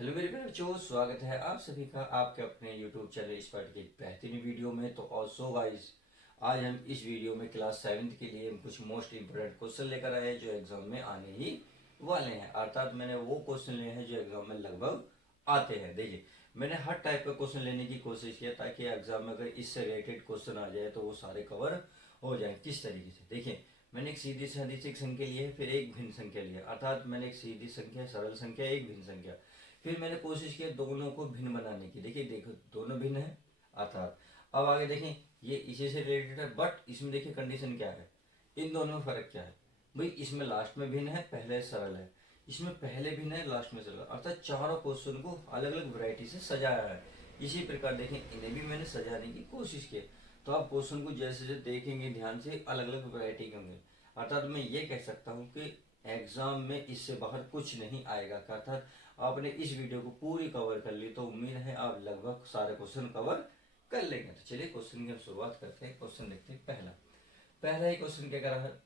Hello मेरे प्यारे बच्चों, स्वागत है आप सभी का आपके अपने YouTube चैनल स्पार्ट की एक बेहतरीन वीडियो में। तो ऑल्सो गाइस, आज हम इस वीडियो में क्लास 7th के लिए कुछ मोस्ट इंपोर्टेंट क्वेश्चन लेकर आए हैं जो एग्जाम में आने ही वाले हैं। अर्थात मैंने वो क्वेश्चन लिए हैं जो एग्जाम में लगभग आते हैं। देखिए, मैंने हर टाइप का क्वेश्चन लेने की कोशिश किया ताकि एग्जाम में अगर इससे रिलेटेड क्वेश्चन आ जाए तो वो सारे कवर हो जाए। किस तरीके से, देखिए, मैंने एक सीधी सादी सी संख्या ली है, फिर एक भिन्न संख्या ली है। अर्थात मैंने एक सीधी संख्या, सरल संख्या, एक भिन्न संख्या, फिर मैंने कोशिश की दोनों को भिन्न बनाने की। देखिए, देखो दोनों भिन्न है। अर्थात अब आगे देखें, ये इसी से रिलेटेड है, बट इसमें देखिए कंडीशन क्या है, इन दोनों में फर्क क्या है। भाई इसमें लास्ट में भिन्न है, पहले सरल है। इसमें पहले भिन्न है, लास्ट में सरल है। अर्थात चारों क्वेश्चन को अलग अलग वैरायटी से सजाया है। इसी प्रकार देखें, इन्हें भी मैंने सजाने की कोशिश की। तो आप क्वेश्चन को जैसे जैसे देखेंगे ध्यान से, अलग अलग वैरायटी के होंगे। अर्थात मैं ये कह सकता हूँ कि एग्जाम में इससे बाहर कुछ नहीं आएगा। अर्थात आपने इस वीडियो को पूरी कवर कर ली तो उम्मीद है आप लगभग सारे क्वेश्चन कवर कर लेंगे। तो चलिए क्वेश्चन की हम शुरुआत करते हैं। क्वेश्चन देखते हैं पहला। पहला ही क्वेश्चन क्या करा है,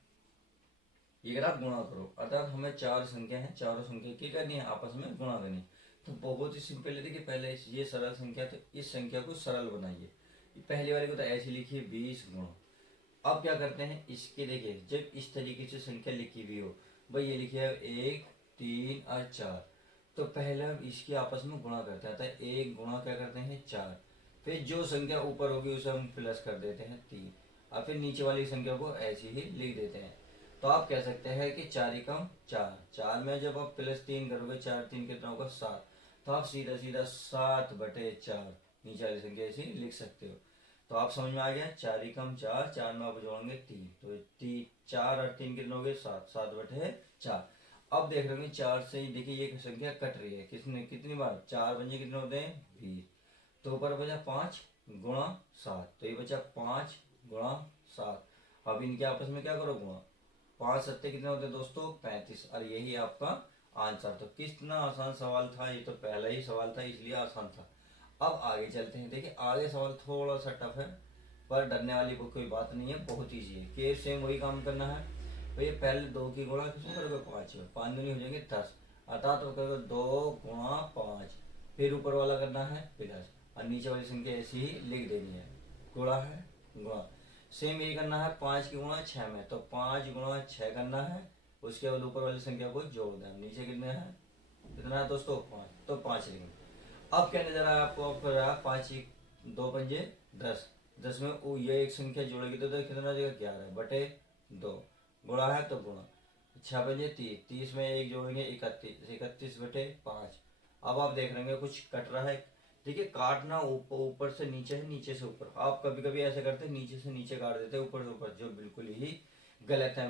ये करा गुणा करो। अर्थात हमें चार संख्या है, चारों संख्या की करनी है, आपस में गुणा करनी है। तो बहुत ही सिंपल है। देखिए, पहले ये सरल संख्या, तो इस संख्या को सरल बनाइए। पहली वाली को तो ऐसे लिखिए 20 गुणा। अब क्या करते हैं, इसके देखिए जब इस तरीके से संख्या लिखी हुई हो, भाई ये लिखिए 1, 3 और 4, तो पहले हम इसकी आपस में गुणा करते हैं। अतः एक गुणा क्या करते हैं 4, फिर जो संख्या ऊपर होगी उसे हम प्लस कर देते हैं 3, और फिर नीचे वाली संख्या को ऐसे ही लिख देते हैं। तो आप कह सकते हैं कि 4 एकम 4, 4 में जब आप +3 करोगे, 4 3 कितना होगा 7, तो आप सीधा सीधा 7/4 नीचे वाली संख्या ऐसे लिख सकते हो। तो आप समझ में आ गया, 4 एकम 4, 4 में आप जोड़ेंगे 3, तो 4 और 3 कितने हो गए 7, 7/4। अब देख रहे होंगे 4 से ही देखिए ये संख्या कट रही है, किसने कितनी बार, 4 बजे कितने होते हैं 20, तो ऊपर बचा 5 गुणा 7, तो ये बचा 5 गुणा 7। अब इनके आपस में क्या करो गुणा, 5 सत्ते कितने होते हैं दोस्तों 35, और यही आपका आंसर। तो कितना आसान सवाल था, ये तो पहला ही सवाल था इसलिए आसान था। अब आगे चलते हैं। देखिए आगे सवाल थोड़ा सा टफ है, पर डरने वाली कोई बात नहीं है, बहुत ईजी है। कि सेम वही काम करना है। तो ये पहले 2 की गुणा किसमें करोगे 5 में, 5 दूनी हो जाएंगे 10, अर्थात तो करोगे 2 गुणा 5, फिर ऊपर वाला करना है प्लस, और नीचे वाली संख्या ऐसी ही लिख देनी है, गुणा है गुणा। सेम यही करना है 5 की गुणा 6 में, तो 5 गुणा 6 करना है, उसके बाद ऊपर वाली संख्या को जोड़ देना। नीचे कितने हैं, कितना है दोस्तों 5, तो 5 लिखेंगे। अब क्या नजर आया आपको, अब कर रहा है 5 2 पंजे 10, 10 में ये एक संख्या जोड़ेगी तो कितना हो जाएगा 11/2, गुणा है तो गुणा, 6 पंजे 30, 30 में एक जोड़ेंगे 31, 31/5। अब आप देख रहे हैं कुछ कट रहा है। देखिए काटना ऊपर ऊपर से नीचे है, नीचे से ऊपर। आप कभी कभी ऐसे करते हैं नीचे से नीचे काट देते हैं, ऊपर से ऊपर, जो बिल्कुल ही गलत है।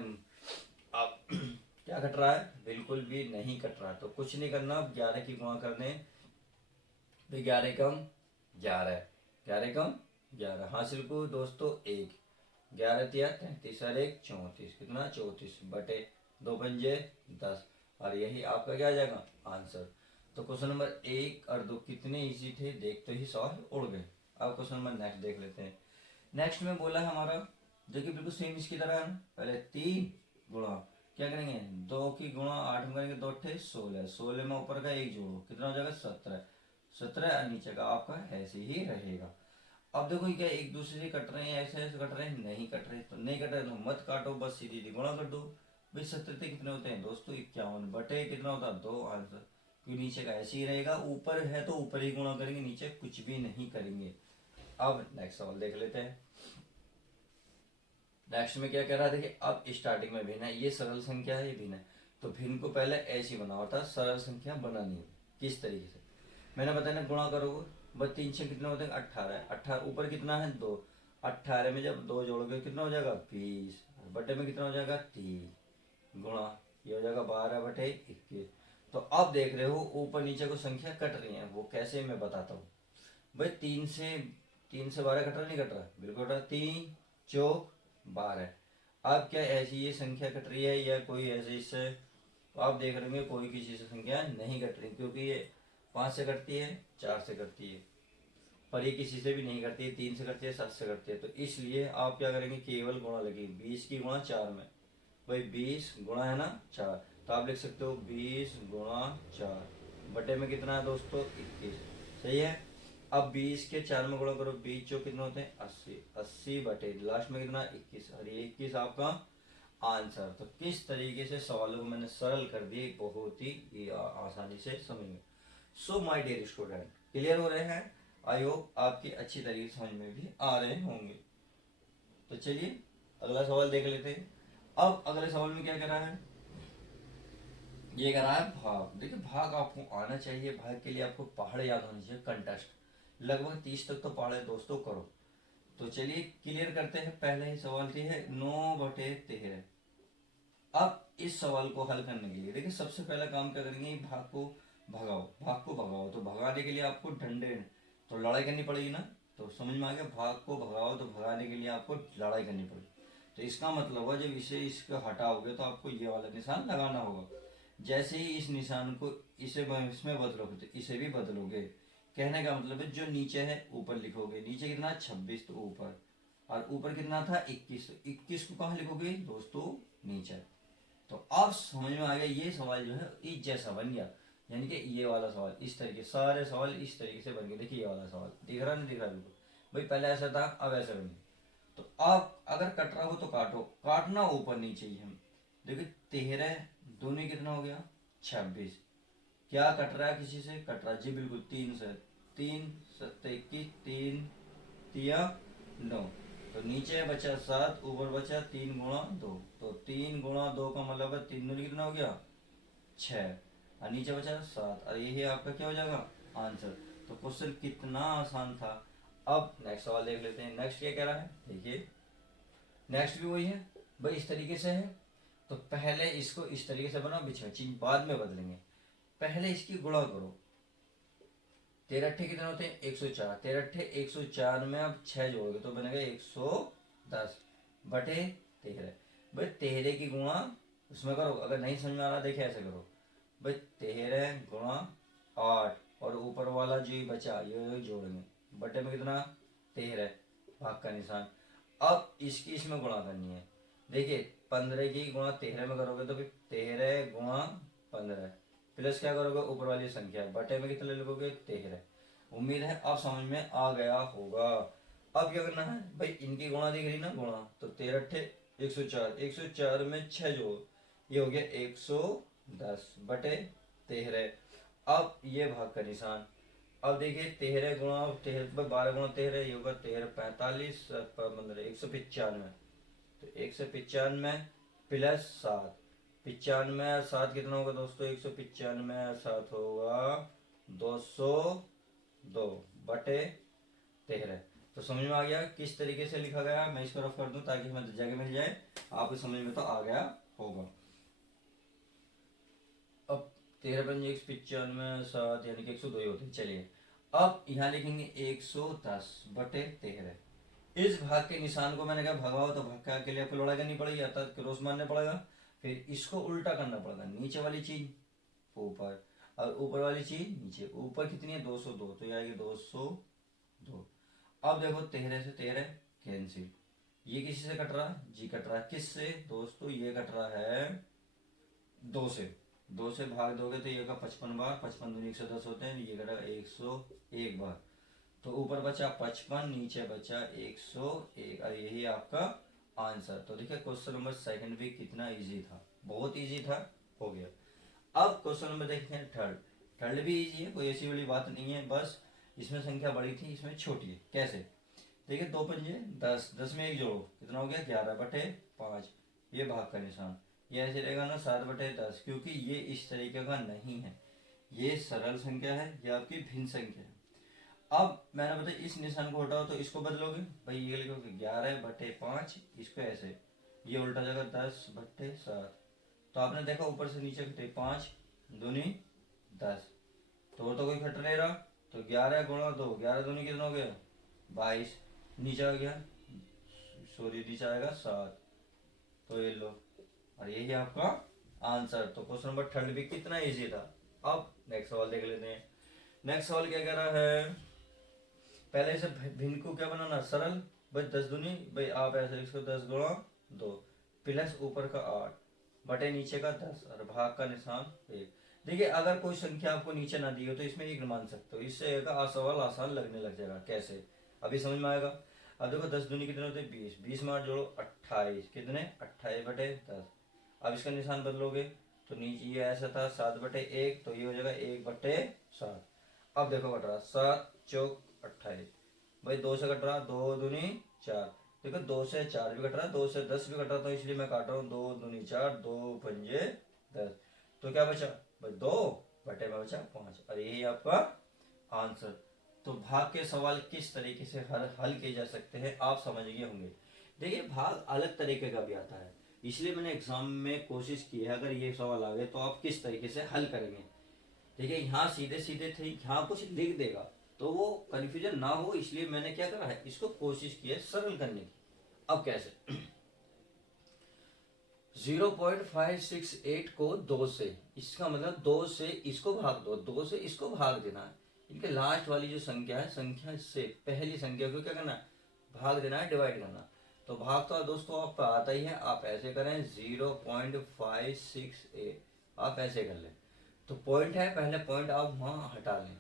अब क्या कट रहा है, बिल्कुल भी नहीं कट रहा है। तो कुछ नहीं करना, अब 11 की गुणा कर दें, तो 11 कम 11, 11 कम 11 हासिल को दोस्तों 1, 11 तिया 33 और 1 34, कितना 34/2 और यही आपका क्या आ जाएगा आंसर। तो क्वेश्चन नंबर 1 और 2 कितने इजी थे, देखते ही सवाल उड़ गए। अब क्वेश्चन नंबर नेक्स्ट देख लेते हैं। नेक्स्ट में बोला है हमारा, जो कि बिल्कुल सेम इसकी तरह है। पहले 3 गुणा क्या करेंगे, 2 की गुणा 8 में करेंगे, 2 अट्ठे 16, 16 में ऊपर का एक जोड़ो, कितना हो जाएगा 17, 17 और नीचे का आपका ऐसे ही रहेगा। अब देखो क्या एक दूसरे से कट रहे हैं, ऐसे ऐसे कट रहे हैं, नहीं कट रहे, तो नहीं कट रहे तो मत काटो, बस सीधी गुणा कर दो। भाई 17 कितने होते हैं दोस्तों 51/, कितना होता है 2, आंसर। क्योंकि नीचे का ऐसे ही रहेगा, ऊपर है तो ऊपर ही गुणा करेंगे, नीचे कुछ भी नहीं करेंगे। अब नेक्स्ट सवाल देख लेते हैं। नेक्स्ट में क्या कह रहा है, देखिए अब स्टार्टिंग में भिन्न है, ये सरल संख्या है, ये भिन्न है। तो भिन्न को पहले ऐसी बनाओ था, सरल संख्या बनानी है। किस तरीके से मैंने बताया ना, गुणा करोगे, बस 3 से कितने होते हैं 18, 18 ऊपर कितना है 2, 18 में जब 2 जोड़ोगे कितना हो जाएगा 20, बटे में कितना हो जाएगा 3, गुणा ये हो जाएगा 12/21। तो अब देख रहे हो ऊपर नीचे को संख्या कट रही है, वो कैसे मैं बताता हूँ। भाई 3 से 12 कट रहा नहीं कट रहा, बिल्कुल कट रहा, 3 चौक 12। अब क्या ऐसी ये संख्या कट रही है या कोई ऐसे इससे, तो आप देख रहे होंगे कोई किसी से संख्या नहीं कट रही, क्योंकि ये 5 से कटती है, 4 से कटती है, पर ये किसी से भी नहीं कटती है, 3 से कटती है, 7 से कटती है। तो इसलिए आप क्या करेंगे, केवल गुणा लगेगी, 20 की गुणा 4 में, भाई 20 गुणा है ना 4, तो आप लिख सकते हो 20 गुणा 4, बटे में कितना है दोस्तों 21, सही है। अब 20 के 4 में गुणा करो, 20 जो कितना होते हैं 80, 80 बटे लास्ट में कितना 21, और ये 21 आपका आंसर। तो किस तरीके से सवालों को मैंने सरल कर दिए बहुत ही आसानी से समझ में। So my dear student, clear हो रहे हैं? आई होप आपकी अच्छी तरीके से समझ में भी आ रहे होंगे। तो चलिए अगला सवाल देख लेते हैं। अब अगले सवाल में क्या करा है, ये करा है भाग। देखिए भाग आपको आना चाहिए, भाग के लिए आपको पहाड़ याद होनी चाहिए। कंटेस्ट लगभग 30 तक तो पहाड़ दोस्तों करो। तो चलिए क्लियर करते हैं। पहले ही सवाल थी है 9/13। अब इस सवाल को हल करने के लिए देखिए सबसे पहला काम क्या करेंगे, भाग को भगाओ, भाग को भगाओ। तो भगाने के लिए आपको डंडे तो लड़ाई करनी पड़ेगी ना। तो समझ में आ गया, भाग को भगाओ तो भगाने के लिए आपको लड़ाई करनी पड़ेगी। तो इसका मतलब हुआ जब इसे इसको हटाओगे तो आपको ये वाला निशान लगाना होगा। जैसे ही इस निशान को इसे इसमें बदलोगे तो इसे भी बदलोगे। कहने का मतलब है जो नीचे है ऊपर लिखोगे, नीचे कितना 26 तो ऊपर, और ऊपर कितना था 21, तो 21 को कहाँ लिखोगे दोस्तों नीचे। तो अब समझ में आ गया, ये सवाल जो है इस जैसा बन गया। यानी कि ये वाला सवाल इस तरीके, सारे सवाल इस तरीके से बन गए। देखिए ये वाला सवाल दिख रहा नहीं दिख रहा, बिल्कुल भाई पहले ऐसा था अब ऐसा बन गया। तो अब अगर कट रहा हो तो काटो, काटना ऊपर नीचे ही हम। देखिए 13 दोनों कितना हो गया 26। क्या कट रहा है, किसी से कट रहा है जी बिल्कुल 3 से, 3 7 21, 3 तिया 9। तो नीचे बचा 7, ऊपर बचा 3 गुणा 2। तो 3 गुणा 2 का मतलब है 3 दूनी कितना हो गया 6, और नीचे बचा 7, और यही आपका क्या हो जाएगा आंसर। तो क्वेश्चन कितना आसान था। अब नेक्स्ट सवाल देख लेते हैं। नेक्स्ट क्या कह रहा है, देखिए नेक्स्ट भी वही है भाई, इस तरीके से है। तो पहले इसको इस तरीके से बनाओ, बीच में चिन्ह बाद में बदलेंगे। पहले इसकी गुणा करो। 13 अट्ठे कितने होते हैं 104, 13 अट्ठे 104 में अब 6 जोड़ोगे तो बनेगा 110 बटे 13। भाई 13 की गुणा उसमें करो, अगर नहीं समझ में आ रहा देखिए ऐसे करो भाई 13 गुणा 8, और ऊपर वाला जो बचा ये जोड़ेंगे, बटे में कितना 13, भाग का निशान। अब इसकी इसमें गुणा करनी है। देखिए 15 की गुणा 13 में करोगे तो फिर 13 गुणा 15 प्लस क्या करोगे ऊपर वाली संख्या, बटे में कितना लिखोगे 13। उम्मीद है अब समझ में आ गया होगा। अब क्या करना है भाई, इनकी गुणा दिख रही ना गुणा, तो 13 अट्ठे 104, 104 में 6 जोड़, ये हो गया 110 बटे 13। अब ये भाग का निशान। अब देखिए 13 गुणा 13 12 गुणा 13 ये होगा 13 45 15 195। तो 195 प्लस 7, 95 और 7 कितना होगा दोस्तों 195 और 7 होगा 202 बटे 13। तो समझ में आ गया किस तरीके से लिखा गया। मैं इसको रफ कर दूं ताकि हमें जगह मिल जाए, आपको समझ में तो आ गया होगा। अब 13 × 195 7 यानी कि 102 ही होते हैं। चलिए अब यहाँ लिखेंगे 110 बटे 13। इस भाग के निशान को मैंने कहा भगाओ, तो भाग के लिए आपको लड़ाई करनी पड़ेगी, अर्थात क्रॉस मारना पड़ेगा। फिर इसको उल्टा करना पड़ेगा, नीचे वाली चीज ऊपर और ऊपर वाली चीज नीचे। ऊपर कितनी है 202, तो ये आएगी 202। अब देखो 13 से 13 कैंसिल, ये किसी से कट रहा है जी, कट रहा है किससे दोस्तों, ये कट रहा है 2 से। 2 से भाग दोगे तो ये का 55 बार, 55 दूनी 110 होते हैं, ये कटा 101 बार। तो ऊपर बचा 55, नीचे बचा 101, और यही आपका आंसर। तो देखिए क्वेश्चन नंबर सेकंड भी कितना इजी था, बहुत इजी था, हो गया। अब क्वेश्चन नंबर देखते हैं थर्ड। थर्ड भी इजी है, कोई ऐसी बड़ी बात नहीं है, बस इसमें संख्या बड़ी थी इसमें छोटी है। कैसे, देखिए 2 पंजे 10, 10 में एक जोड़ो कितना हो गया 11 बटे 5, ये भाग का निशान। ये ऐसे रहेगा ना 7 बटे 10, क्योंकि ये इस तरीके का नहीं है, ये सरल संख्या है, ये आपकी भिन्न संख्या है। अब मैंने बताया इस निशान को हटाओ तो इसको बदलोगे भाई, ये लिखोगे 11/5, इसको ऐसे, ये उल्टा जाएगा 10/7। तो आपने देखा ऊपर से नीचे घटे 5 दूनी 10, तो कोई घट नहीं रहा। तो 11 × 2, 11 दूनी कितना हो गया 22, नीचे आ गया सॉरी नीचे आएगा 7। तो ये लो, और यही आपका आंसर। तो क्वेश्चन नंबर थर्ड भी कितना इजी था। अब नेक्स्ट सवाल देख लेते हैं। नेक्स्ट सवाल क्या कह रहा है, पहले से भिन्न को क्या बनाना सरल भाई, 10 दूनी भाई आप ऐसे इसको 10 गुणा 2 प्लस ऊपर का 8 बटे नीचे का 10 और भाग का निशान 1। देखिए अगर कोई संख्या आपको नीचे ना दी हो तो इसमें एक मान सकते हो, इससे सवाल आसान लगने लग जाएगा। कैसे, अभी समझ में आएगा। अब देखो 10 दूनी कितने होते हैं 20, 20 में 8 जोड़ो 28, कितने 28/10। अब इसका निशान बदलोगे तो नीचे ये ऐसा था 7/1, तो ये हो जाएगा 1/7। अब देखो कट रहा 7 चौक 28, भाई 2 से कट रहा 2 दूनी 4, देखो 2 से 4 भी कट रहा, 2 से 10 भी कट रहा, तो इसलिए मैं काट रहा हूँ 2 दूनी 4, 2 पंजे 10। तो क्या बचा भाई 2/में बचा 5, और यही आपका आंसर। तो भाग के सवाल किस तरीके से हल किए जा सकते हैं आप समझ गए होंगे। देखिए भाग अलग तरीके का भी आता है, इसलिए मैंने एग्जाम में कोशिश की है अगर ये सवाल आ गए तो आप किस तरीके से हल करेंगे। देखिए यहाँ सीधे सीधे थे, यहाँ कुछ लिख देगा तो वो कंफ्यूजन ना हो, इसलिए मैंने क्या करा है इसको कोशिश की है सरल करने की। अब कैसे 0.568 को 2 से, इसका मतलब 2 से इसको भाग दो, 2 से इसको भाग देना है। इनके लास्ट वाली जो संख्या है, संख्या से पहली संख्या को क्या करना है भाग देना है, डिवाइड करना। तो भाग तो दोस्तों आपको आता ही है, आप ऐसे करें 0.568, आप ऐसे कर लें। तो पॉइंट है, पहले पॉइंट आप वहाँ हटा लें,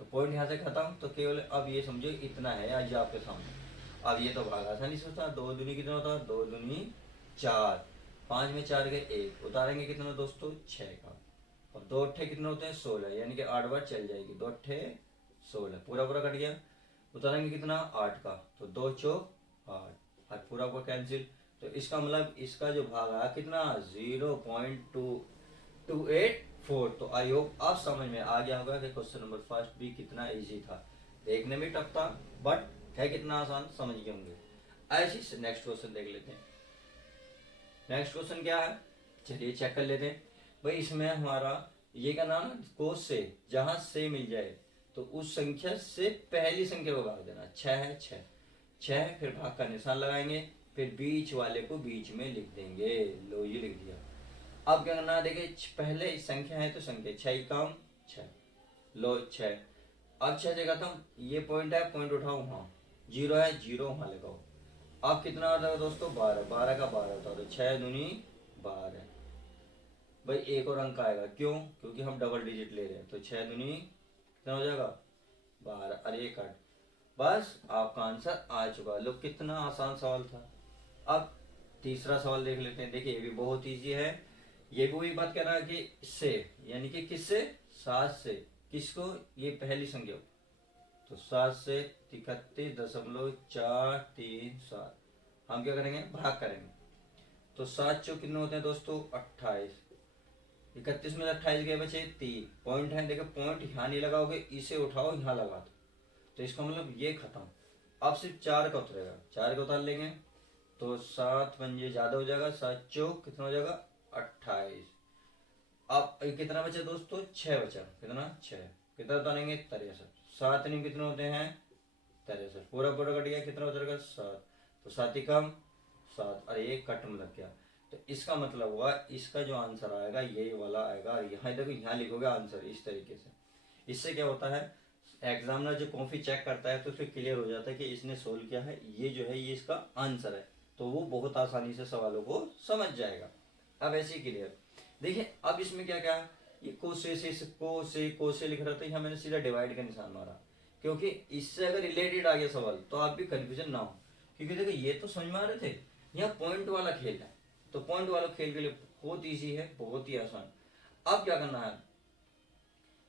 तो पॉइंट यहाँ से खत्म, तो केवल अब ये समझो इतना है आज आपके सामने। अब ये तो भाग आसानी से होता है, 2 दूनी कितना होता है 2 दूनी 4, 5 में 4 गए 1, उतारेंगे कितना दोस्तों 6 का, और 2 अट्ठे कितने होते हैं 16, यानी कि 8 बार चल जाएगी, 2 अट्ठे 16, पूरा पूरा कट गया। उतारेंगे कितना 8 का, तो 2 चौक 8, और पूरा पूरा कैंसिल। तो इसका मतलब इसका जो भाग आया कितना 0.2284। तो आई होप आप समझ में आ गया होगा कि क्वेश्चन नंबर फर्स्ट भी कितना इजी था, देखने में टफ था बट है कितना आसान, समझ गए होंगे। ऐसे नेक्स्ट क्वेश्चन देख लेते हैं। नेक्स्ट क्वेश्चन क्या है चलिए चेक कर लेते हैं। भाई इसमें हमारा ये का नाम कोस से, जहां से मिल जाए तो उस संख्या से पहली संख्या को भाग देना। 6 है 6, फिर भाग का निशान लगाएंगे, फिर बीच वाले को बीच में लिख देंगे, लो ये लिख दिया। अब क्या करना है देखिए पहले संख्या है तो संख्या 6 कम 6, लो 6। अब 6 जगह था ये पॉइंट है, पॉइंट उठाओ वहाँ, 0 है 0 वहाँ लगाओ। अब कितना आता है दोस्तों 12, 12 का 12 होता है, तो 6 दूनी 12। भाई एक और अंक आएगा, क्यों क्योंकि हम डबल डिजिट ले रहे हैं, तो 6 दूनी कितना हो जाएगा 12, अरे एक कट, बस आपका आंसर आ चुका। लो कितना आसान सवाल था। अब तीसरा सवाल देख लेते हैं। देखिए ये भी बहुत इजी है, ये भी वही बात कह रहा है कि इससे यानी कि किससे 7 से, किसको ये पहली संख्या, तो 7 से 31.437 हम क्या करेंगे भाग करेंगे। तो 7 चौक कितने होते हैं दोस्तों 28, 31 में 28 गए बचे 3, पॉइंट है देखो पॉइंट यहाँ नहीं लगाओगे, इसे उठाओ यहाँ लगा दो, तो इसका मतलब ये खत्म। अब सिर्फ 4 का उतरेगा, 4 का उतार लेंगे तो 7 पंजे ज्यादा हो जाएगा, 7 चौक कितना हो जाएगा 28। अब कितना बचा दोस्तों 6 बचा, कितना 6, कितना उतारेंगे 63, 7 नहीं कितने होते हैं 63, पूरा पूरा कट गया, कितना उतरेगा 7, तो 7 ही कम 7, और एक कट में लग गया। तो इसका मतलब हुआ इसका जो आंसर आएगा यही वाला आएगा, यहाँ देखो यहाँ लिखोगे आंसर इस तरीके से। इससे क्या होता है एग्जामिनर जो कॉपी चेक करता है तो उसको क्लियर हो जाता है कि इसने सोल्व किया है, ये जो है ये इसका आंसर है, तो वो बहुत आसानी से सवालों को समझ जाएगा। अब ऐसे क्लियर देखिए। अब इसमें क्या क्या ये को से लिख रहा था, यहाँ मैंने सीधा डिवाइड का निशान मारा, क्योंकि इससे अगर रिलेटेड आ गया सवाल तो आप भी कंफ्यूजन ना हो, क्योंकि देखो ये तो समझ में आ रहे थे, यहाँ पॉइंट वाला खेल है, तो पॉइंट वाला खेल के लिए बहुत इजी है, बहुत ही आसान। अब क्या करना है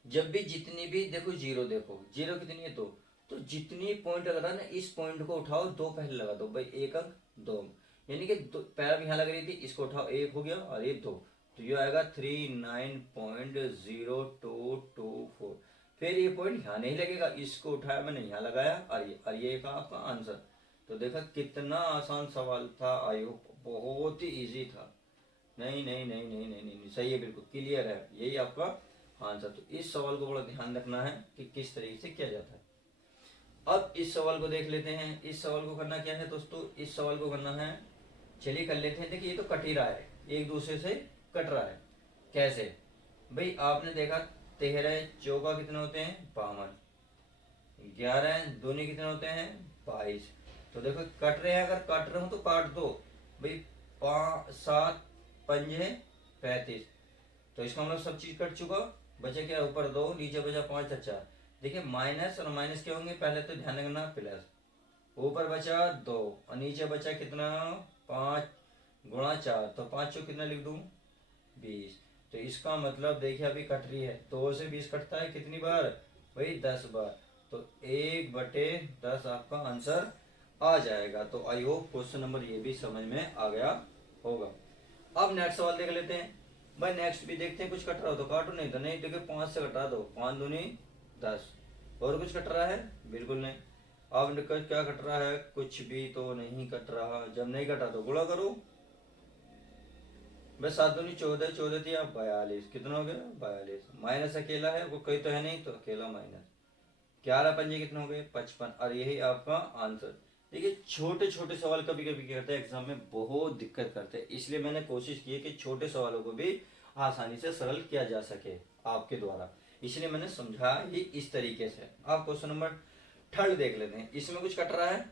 जब भी जितनी भी देखो जीरो कितनी है 2, तो जितनी पॉइंट अगर है ना इस पॉइंट को उठाओ 2 पहले लगा दो, भाई एक अंक 2, यानी कि पैर यहाँ लग रही थी, इसको उठाओ 1 हो गया और ये 2, तो ये आएगा 39.0224। फिर ये पॉइंट यहाँ नहीं लगेगा, इसको उठाया मैंने यहाँ लगाया और ये का आपका आंसर। तो देखा कितना आसान सवाल था, आई होप बहुत ही इजी था। नहीं नहीं नहीं नहीं नहीं नहीं, नहीं सही है, बिल्कुल क्लियर है, यही आपका आंसर। तो इस सवाल को बड़ा ध्यान रखना है कि किस तरीके से किया जाता है। अब इस सवाल को देख लेते हैं। इस सवाल को करना क्या है दोस्तों, इस सवाल को करना है, चलिए कर लेते हैं। देखिए ये तो कट ही रहा है, एक दूसरे से कट रहा है। कैसे भाई आपने देखा 13 चौका कितने होते हैं 52, 11 दूनी कितने होते हैं 22। तो देखो कट रहे हैं, अगर कट रहे हो तो काट दो भाई, 7 पंजे 35, तो इसका मतलब सब चीज कट चुका। बचे क्या, ऊपर 2 नीचे बचा 5 था 4। देखिए माइनस और माइनस क्या होंगे, पहले तो ध्यान रखना प्लस, ऊपर बचा 2 और नीचे बचा कितना 5 गुणा 4, तो 5 चौक कितना लिख दूं 20। तो इसका मतलब देखिए अभी कट रही है, 2 से 20 कटता है कितनी बार भाई 10 बार, तो 1/10 आपका आंसर आ जाएगा। तो आई होप क्वेश्चन नंबर ये भी समझ में आ गया होगा। अब नेक्स्ट सवाल देख लेते हैं भाई, नेक्स्ट भी देखते हैं, कुछ कट रहा हो तो काटो, नहीं तो नहीं, देखिए 5 से घटा दो, 5 दूनी 10। और कुछ कट रहा है, बिल्कुल नहीं। अब क्या कट रहा है, कुछ भी तो नहीं कट रहा, जब नहीं कटा तो गुणा करो, बस 7 दूनी 14, 14 दिया 42, कितना हो गया 42। माइनस अकेला है, वो कहीं तो है नहीं, तो अकेला माइनस, 11 पंजे कितने हो गए 55, और यही आपका आंसर। देखिए छोटे छोटे सवाल कभी कभी क्या करते हैं एग्जाम में बहुत दिक्कत करते हैं, इसलिए मैंने कोशिश की है कि छोटे सवालों को भी आसानी से सरल किया जा सके आपके द्वारा, इसलिए मैंने समझाया ही इस तरीके से। आप क्वेश्चन नंबर 3 देख लेते हैं, इसमें कुछ कट रहा है,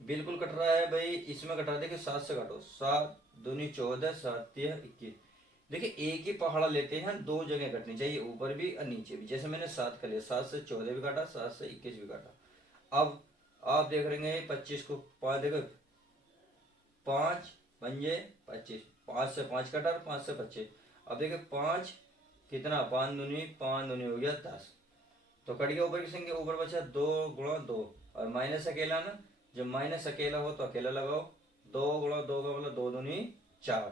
बिल्कुल कट रहा है भाई, इसमें कट रहा है, देखिए 7 से काटो, 7 दूनी 14, 7 तिया 21। देखिए एक ही पहाड़ा लेते हैं, 2 जगह कटनी चाहिए, ऊपर भी और नीचे भी, जैसे मैंने 7 कर लिया, 7 से 14 भी काटा, 7 से 21 भी काटा। अब आप देख रहे हैं 25 को 5 देखो, 5 पंजे 25, 5 से 5 कटा और 5 से 25। अब देखिए 5 कितना, 5 दूनी हो गया 10, तो कट गया ऊपर की संख्या, ऊपर बचा 2 गुणा 2, और माइनस अकेला ना, जब माइनस अकेला हो तो अकेला लगाओ, 2 गुणा 2 का मतलब 2 दूनी 4,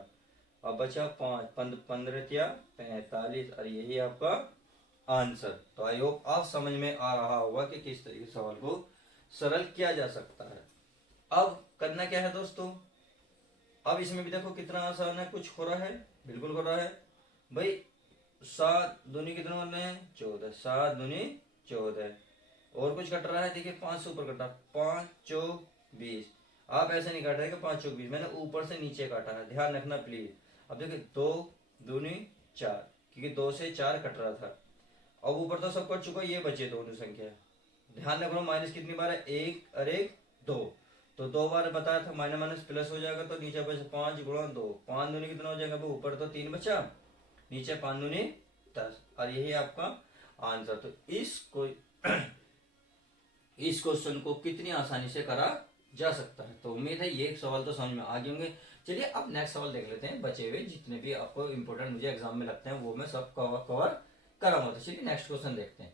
अब बचा 5, 15 या 45, और यही आपका आंसर। तो आई होप आप समझ में आ रहा होगा कि किस तरीके से सवाल को सरल किया जा सकता है। अब करना क्या है दोस्तों, अब इसमें भी देखो कितना आसान है, कुछ हो रहा है, बिल्कुल हो रहा है भाई। 7 दूनी कितना बन रहे हैं 14, 7 दूनी 14, और कुछ कट रहा है, देखिए 5 से ऊपर कटा, 5 चौक 20। आप ऐसे नहीं काट रहे कि 5 चौक 20, मैंने ऊपर से नीचे काटा है, ध्यान रखना प्लीज। अब देखिए 2 दूनी 4, क्योंकि 2 से 4 कट रहा था, अब ऊपर तो सब कट चुका, ये बचे दोनों संख्या, ध्यान रखना माइनस कितनी बार है, 1 और 1 2, तो 2 बार बताया था, माइनस माइनस प्लस हो जाएगा, तो नीचे बचे 5 गुणा 2, 5 दूनी कितना हो जाएगा, ऊपर तो 3 बचा, नीचे 5 दूनी 10, और यही आपका आंसर। तो इस क्वेश्चन को कितनी आसानी से करा जा सकता है, तो उम्मीद है ये एक सवाल तो समझ में आ गए होंगे। चलिए अब नेक्स्ट सवाल देख लेते हैं, बचे हुए जितने भी आपको इंपॉर्टेंट मुझे एग्जाम में लगते हैं वो मैं सब कवर कराऊंगा। तो चलिए नेक्स्ट क्वेश्चन देखते हैं।